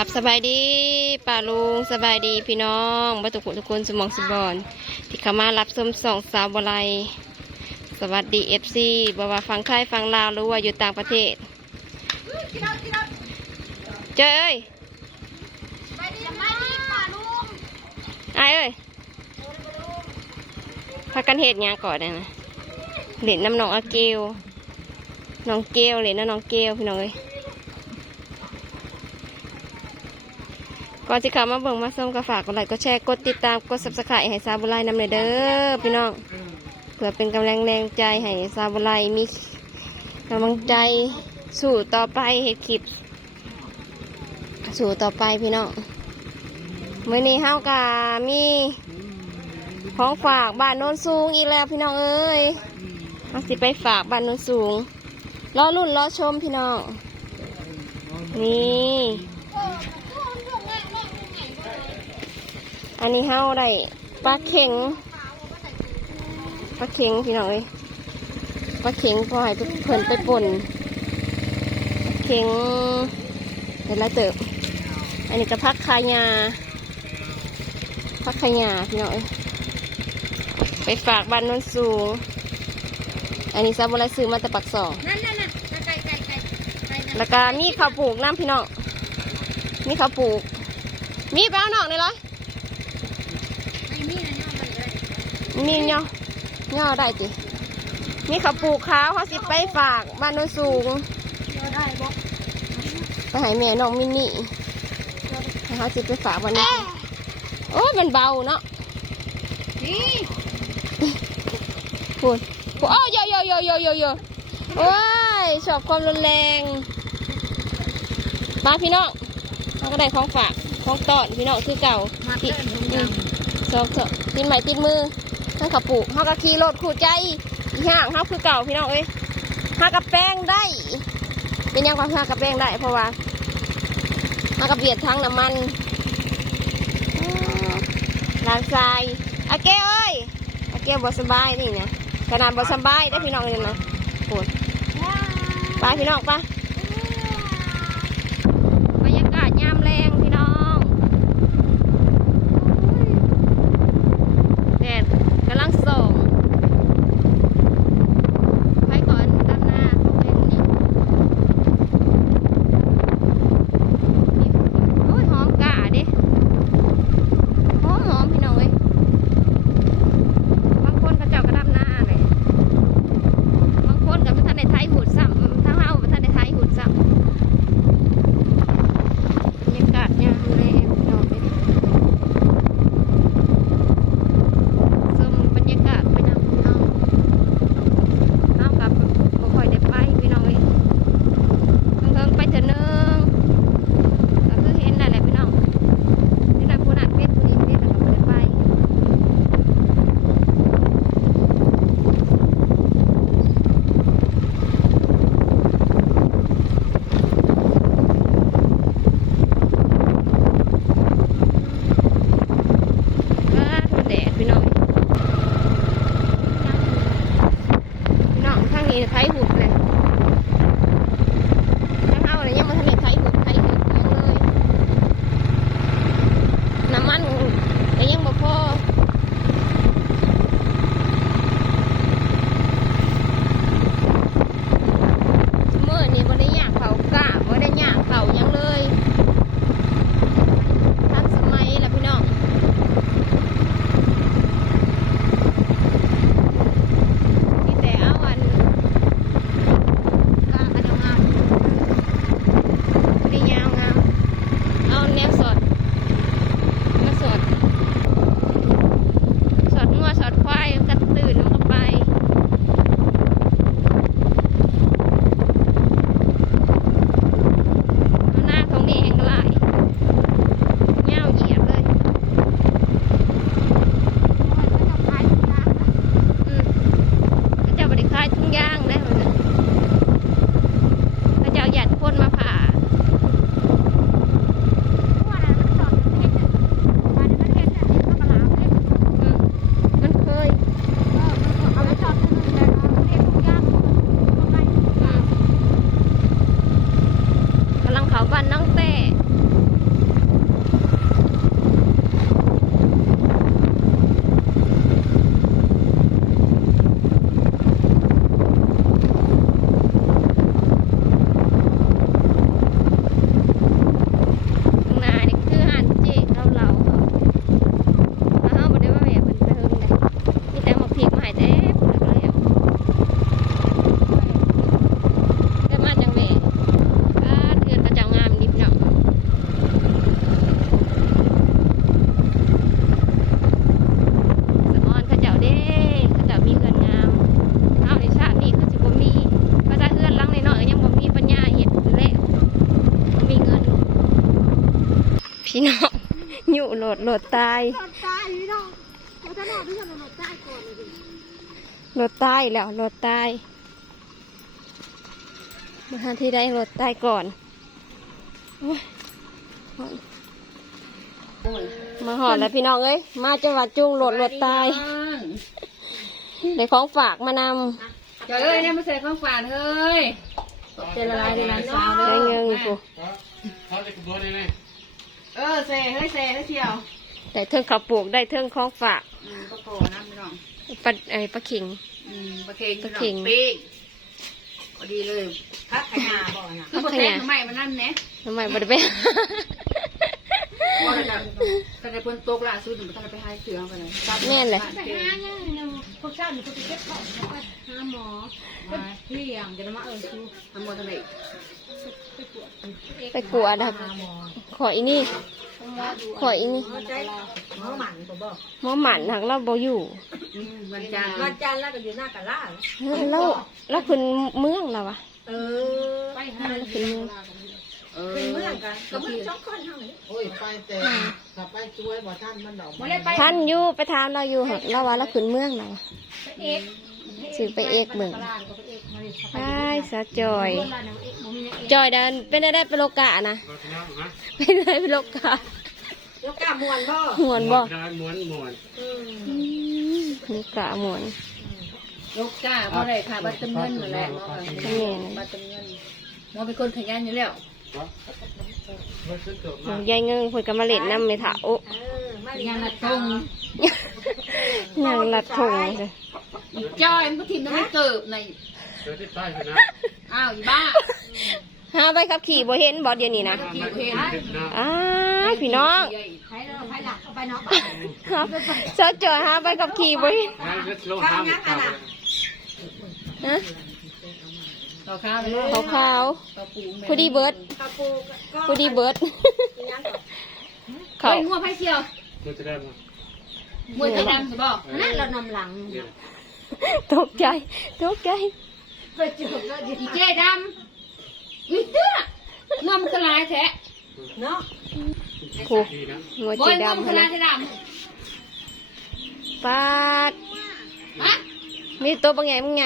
กับสบายดีป้าลุงสบายดีพี่น้องบัตุกุทุกคนสมองสุบอนที่เข้ามารับชมสองสาวบไลยสวัสดีเอฟซีบว่าฟังไทยฟังลาวหรือว่าอยู่ต่างประเทศ เจอเอ้ยไอายเอ้ยพากันเหตุงานก่อนนะนะเหรียญน้ำหนองอาเกลน้องเกลเหรียญน้ำน้องเกลพี่น้องเอ้ย ก่อนที่เขามาเบิ่งมาส้มก็ฝากกดไลค์กดแชร์กดติดตามกด subscribe ให้ซาบุไรนำเลยเด้อพี่น้องเพื่อเป็นกำลังแรงใจให้ซาบุไรมีกำลังใจสู่ต่อไปเฮ็ดคลิป สู่ต่อไปพี่น้องมื้อนี้เฮากะมีของฝากบ้านโน้นสูงอีกแล้วพี่น้องเอ้ยเฮาสิไปฝากบ้านโน้นสูงรอรุ่นรอชมพี่น้องนี่ อันนี้เฮาได้ปลาเข็งปลาเข็งพี่น้องเอ้ยปลาเข็งพอให้เพิ่นไปป่นปลาเข็งเดี๋ยวละเติบอันนี้ก็พักคายาพักคายาพี่น้องเอ้ยไปฝากบ้านโนนสูง อันนี้ซาบุไรซื้อมาแต่ปักสองนั่นนั่นน่ะไก่ไก่ไก่ไก่นั่นแล้วก็มีข้าวปลูกน้ำพี่น้องมีข้าวปลูก มีแป้งนอกเลยเหรอ ไอ้นี่นะเนี่ยมันเลย มีเนาะเนาะได้จิมีข้าวปลูกขาวเขาสิไปฝากบ้านโนนสูงเราได้บ่ไปให้แม่น้องมินนี่ให้เขาสิไปฝากบ้านนี้โอ้ยมันเบาเนาะนี่พูดพูดโอ้ยโยโยโยโยโยโยโอ้ยชอบความรุนแรงมาพี่น้องเขาก็ได้ของฝากของตอนพี่น้องคือเก่ามาติเต้นทุกออืย่ามงสองสองติดใหม่ติดมือ ให้ขับปลูกเขาก็ขี่รถขู่ใจอีห่างเขาคือเก่าพี่น้องเอ้ยหากับแป้งได้ เป็นยังความหากับแป้งได้เพราะว่าหากับเบียดทั้งน้ำมันลางทรายอาเก้เอ้ยอาเก้บสบายนี่เนี่ยขนาดบสบายได้พี่น้องเลยนะปวดไปพี่น้องไป અહીંયા ફાઈવ ดโหลดตายรถตายพี่น้องเขาจะนอนพี่น้องรถตายก่อนเลยดิโหลดตายแล้วโหลดตายมาทาที่ได้โหลดตายก่อนมาหอดแล้วพี่น้องเอ้ยมาจังหวัดจุงโหลดโหลดตายในของฝากมานำเดี๋ยวเอ้ยเนี่ยมาใส่ข้างฝานเฮ้ยเจรลายในร้านซาวำเลยเงินกู เขาจะกระโดดได้ไหมเออเซ่เฮ้ยเซ่เฮ้ยเที่ยวได้เทิงข้าวปลูกได้เทิงของฝากอืมก็โผล่นะพี่น้องปลาไอ้ปลาขิงอืมปลาเค็งปลาเค็งปีกพอดีเลยพักขยาบ่อนะคือบ่แทงทำไมมันนั่นเนี่ยทำไมบ่ได้ไป ว่าจะก็ได้พ้นตกล่าสุดหนูไม่ต้องไปให้เสือไปเลยแม่นเลย ไปหาเนี่ยหนึ่งพวกชาติหนูก็ไปเก็บของแล้วก็หาหมอเลี้ยงจะมาเออชูทำหมดทำไม ไปกลัวดับขออีนี่ ขออีนี่หมอหมันผมบอกหมอหมันหักเราบ่อยู่วันจันทร์วันจันทร์แล้วก็อยู่หน้ากะล่าเราเราขึ้นเมืองแล้ววะเออไปหาเราขึ้นเมืองเป็นเมื่อกันก็มึงสองคนเท่านี้โอ้ยไปแต่ถ้าไปช่วยบ่ท่านมันดอกไม่ได้ไปท่านอยู่ไปถามเราอยู่หักเราว่าเราขึ้นเมืองแล้ววะเอก สื่อไปเอกเมืองใช่สะจอย จอยดันเป็นได้ได้ไปโลกะนะรถน้ำฮะเป็นได้ไปโลกะยกกล้ามวนบ่หมวนบ่ได้ม้วนม้วนโลกะหมวนยกกล้าเพราะอะไรค่ะบัตรเงินนั่นแหละแม่นบัตรเงินหมอเป็นคนขยันอยู่แล้ววะรถขึ้นเกิดหมูมายายเงิงเพิ่นก็มาเล่นน้ำเมถาโอ้ยังนัดทงนางลัดทงเลย จอยมันก็ถิ่นมันไม่เกิบในเกิดที่ใต้ชนะอ้าวอีบ้าหาไปขับขี่บ่เห็นบ่เดี๋ยวนี้นะขี่เห็นนะอ้ายพี่น้องใครเริ่มใครหลักเอาไปเนาะครับสะจอยหาไปขับขี่บ่เห็นงั้นก็ลงน้ำกันฮะต่อข้าวเลยขาวขาวต่อปูๆผู้ดีเบิร์ดผู้ดีเบิร์ดเขาเขางัวไผ่เชียวมันจะได้มั้ยมวยไทยดำใช่ป่ะนั่นเรานำหลัง ตกใจ ตกใจอีเจ๊ดำอีเตื้องัวมันกระลายแท้เนาะโอ้ดีนะงัวบอจียงัวมันดำกระลายนะแท้ดปาดำฮะมีตัวบางไงบางไง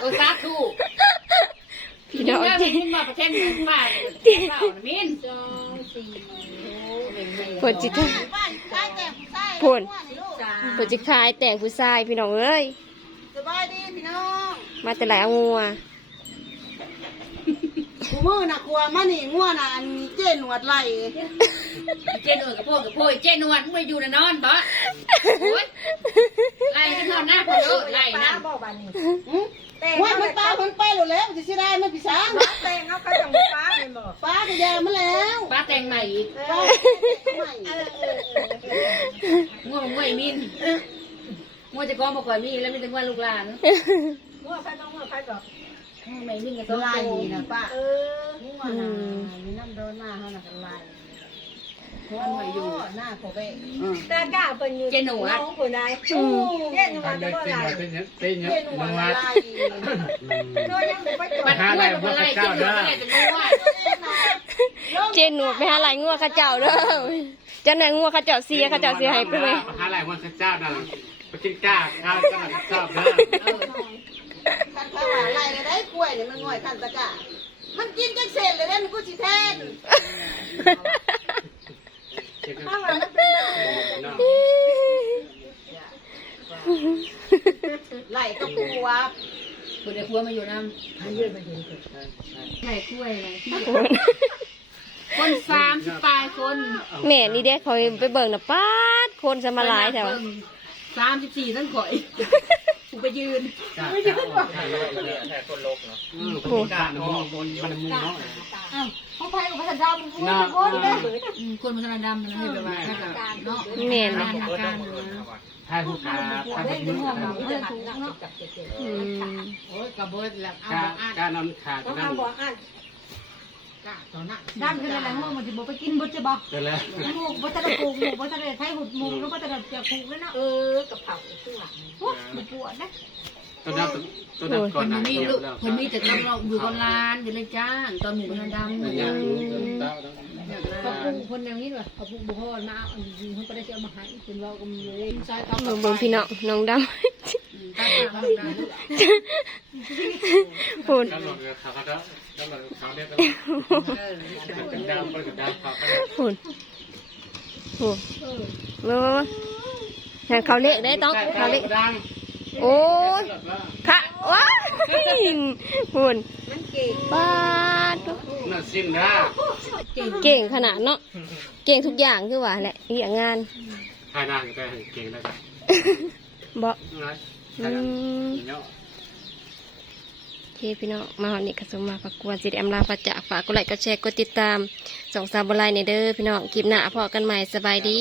เออซาทูพี่น้องเจ๊เจ๊ขึ้นมาประเทศนี้มาเล่ามินปวดจิตปว ดปวดจิตคายแต่งผู้ชายพี่น้องเอ้ยสบายดีพี่น้องมาแต่ไหนเอางัวกูมือน่ะกลัวมานี่ง่วน่ะอันเจ๊หนวดไหลเจ๊หนวดกับพวกกับพวกเจ๊หนวดมึงไปอยู่ในนอนปะไล่กันนอนหน้าพอเลิกไล่นะว่ามันปลามันไปหมดแล้วจะสิได้ไหม่พี่ช้างแต่งเขาก็จังฟ้าเลยบอกปลาก็ยามาแล้วป้าแต่งใหม่อีกปลาใหม่ ง่วงง่วงมินง่วงจะก้อมาก่อนมีแล้วมีแต่ง่วงลูกหลานง่วไปต้องง่วไปดอกไม่มินกับตัวไหลโตน่ะป้าง่วงน่ะมีน้ำโดนหน้าเขาน่ะกันไหลโอ้หน้าผมไปแต่ก้าเป็นอยู่เจหนวดผู้ใดเจ๊หนวทำดได้บ่เต้นไหลเต้นเต้นเจ๊หนวดนวัดไหลมันง่วงมันไหลเจหนวดอะไรจะง่วงเจนหนูไปหาหลายงัวเข้าเจ้าเด้อเจ้าไหนงัวเข้าเจ้าเสียเข้าเจ้าเสียให้ไปเลย หาอะไรวันเจ้าน่ะไปกินก้าข้าวก็ชอบเด้อคันข้าวไหลเลยได้กล้วยเนี่ยมันง่อยคันตะกะมันกินจังเสร็จเลยเนี่ยมันกูสิแทนข้าวมันเป็นไหลกับกลัวคุณไอ้พัวมาอยู่น้ำไหลกล้วยเลย คนสามสิบปลายคนแม่นี่เด้เขาไปเบิ่งนะป้าดคนจะมาหลายแถวสามสิบสี่ทั้งข่อยกูไปยืนไม่ยืนว่ะแค่คนลกเนาะอืมก้ามันมันมันมุงเนาะเขาไปกับพระดำกูจะคนเลยคนมันกำลังดำนะให้แบบว่าเนาะแม่นงานหนักการทายผู้กาทายผู้มือเรื่องถูกเนาะอืมโอ้ยกระเบิดแล้วเอากาบ่อ่านการนำขาดนั่นกะตอนนั้น ด้านคืออะไรง่วงมันจะบอกไปกินบุจะบอกเดี๋ยวแล้วหมูบัตรปลูกหมูบัตรไทยหุดหมูแล้วบัตรจะปลูกแล้วเนาะเออกับเผาข้างหลังโอ้ยปวดนะตัวนั้นตัวนั้นก่อนคนนะมีลูกคนมีแต่กำลังอยู่กับร้านอยู่เลยจ้างตอนหมูกระดำเนี่เนี่ยยเขาปรุงคนแนวนี้ว่ะเขาปรุงบุคคลมาเอาจริงๆเขาก็ได้จะเอามาให้เป็นเราก็มีเลยใช่เขาเบิ่งเบิ่งพี่น้องน้องดำพูด กำลังเขาเขากำลังเขาเรียกกันเป็นดาวเป็นดาวเขาก็พูดพูดเบิ่งเบิ่งเบิ่งนั่นเขาเละได้ต้องเขาเละดังโอ้ยค่ะว้ายพูดปาดนั่นสิ้นนะเก่งขนาดเนาะเก่งทุกอย่างคือว่าแหละอีกอย่างงานภายน้าก็เก่งแล้วกันบ่นะอืมเนาะโอ เคพี่น้องมาหอนี่กระสมมาประกวดสิได้อมลาประจักฝากกดไลค์กดแชร์กดติดตามส่องสาวบนไลน์ในเด้อพี่น้องคลิปหน้าพอกันใหม่สบายดี